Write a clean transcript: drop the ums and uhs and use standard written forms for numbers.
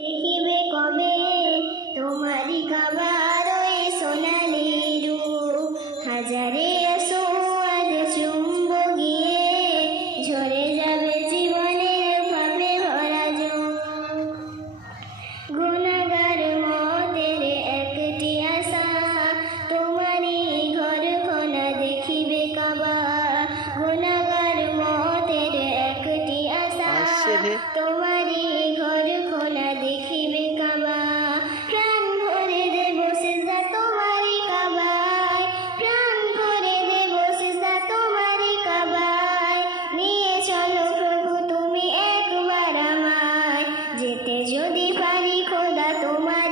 দেখিবে কবে তোমারি কাবার ওই সোনালি রূপ, হাজারে আসোয়াদ চুম্ব গিয়ে ঝরে যাবে জীবনের পাপে ভরা যুগ। গুনাহগার মতের একটি আশা, তোমারি ঘর খোলা দেখিবে কাবা। গুনাহগার মতের একটি আশা, তোমারি ঘর খোলা দেখিবে কাবা। প্রাণ ভরে দেব সিজদা তোমারি কাবায়, প্রাণ ভরে দেব সিজদা তোমারি কাবায়। নিয়ে চলো প্রভু তুমি একবার আমায়, যেতে যদি পারি খোদা তোমার